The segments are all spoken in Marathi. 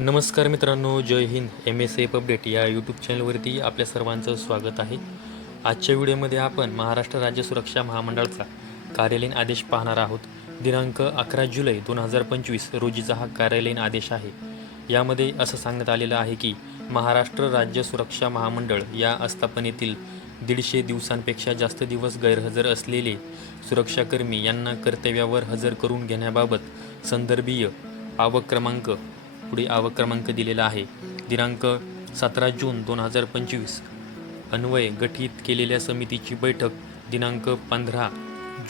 नमस्कार मित्रांनो जय Hind. M S F update या यूट्यूब चॅनलवरती आपल्या सर्वांचं स्वागत आहे. आजच्या व्हिडिओमध्ये आपण महाराष्ट्र राज्य सुरक्षा महामंडळाचा कार्यालयीन आदेश पाहणार आहोत. दिनांक अकरा जुलै दोन हजार पंचवीस रोजीचा हा कार्यालयीन आदेश आहे. यामध्ये असं सांगण्यात आलेलं आहे की महाराष्ट्र राज्य सुरक्षा महामंडळ या आस्थापनेतील दीडशे दिवसांपेक्षा जास्त दिवस गैरहजर असलेले सुरक्षाकर्मी यांना कर्तव्यावर हजर करून घेण्याबाबत संदर्भीय आवक क्रमांक पुढे आवक क्रमांक दिलेला आहे. दिनांक सतरा जून दोन हजार पंचवीस. अन्वय गठीत केलेल्या समितीची बैठक दिनांक पंधरा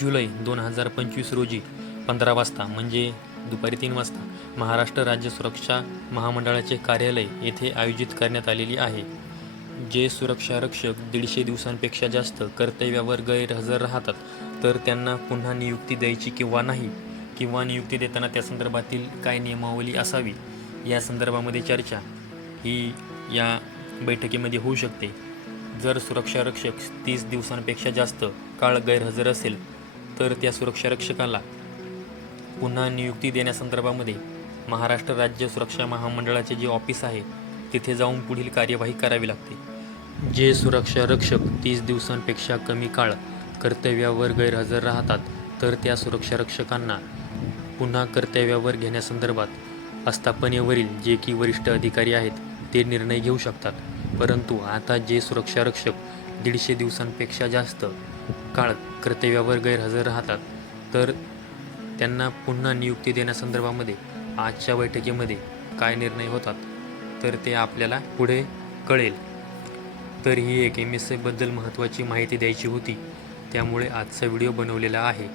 जुलै दोन हजार पंचवीस रोजी पंधरा वाजता म्हणजे दुपारी तीन वाजता महाराष्ट्र राज्य सुरक्षा महामंडळाचे कार्यालय येथे आयोजित करण्यात आलेली आहे. जे सुरक्षा रक्षक दीडशे दिवसांपेक्षा जास्त कर्तव्यावर गैरहजर राहतात तर त्यांना पुन्हा नियुक्ती द्यायची किंवा नाही किंवा नियुक्ती देताना त्या संदर्भातील काय नियमावली असावी या संदर्भामध्ये चर्चा ही या बैठकीमध्ये होऊ शकते. जर सुरक्षा रक्षक तीस दिवसांपेक्षा जास्त काळ गैरहजर असेल तर त्या सुरक्षा रक्षकाला पुन्हा नियुक्ती देण्यासंदर्भामध्ये महाराष्ट्र राज्य सुरक्षा महामंडळाचे जे ऑफिस आहे तिथे जाऊन पुढील कार्यवाही करावी लागते. जे सुरक्षा रक्षक तीस दिवसांपेक्षा कमी काळ कर्तव्यावर गैरहजर राहतात तर त्या सुरक्षा रक्षकांना पुन्हा कर्तव्यावर घेण्यासंदर्भात आस्थापनेवरील जे की वरिष्ठ अधिकारी आहेत ते निर्णय घेऊ शकतात. परंतु आता जे सुरक्षा रक्षक दीडशे दिवसांपेक्षा जास्त काळ कर्तव्यावर गैरहजर राहतात तर त्यांना पुन्हा नियुक्ती देण्यासंदर्भामध्ये आजच्या बैठकीमध्ये काय निर्णय होतात तर ते आपल्याला पुढे कळेल. तर ही एक एम एस एबद्दल महत्त्वाची माहिती द्यायची होती त्यामुळे आजचा व्हिडिओ बनवलेला आहे.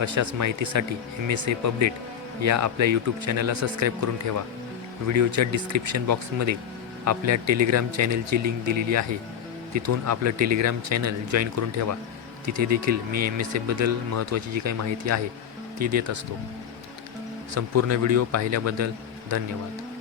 अशाच माहितीसाठी एम एस एप अपडेट या आपल्या यूट्यूब चॅनलला सबस्क्राईब करून ठेवा. व्हिडिओच्या डिस्क्रिप्शन बॉक्समध्ये आपल्या टेलिग्राम चॅनलची लिंक दिलेली आहे. तिथून आपलं टेलिग्राम चॅनल जॉईन करून ठेवा. तिथे देखील मी एम एस एफबद्दल महत्त्वाची जी काही माहिती आहे ती देत असतो. संपूर्ण व्हिडिओ पाहिल्याबद्दल धन्यवाद.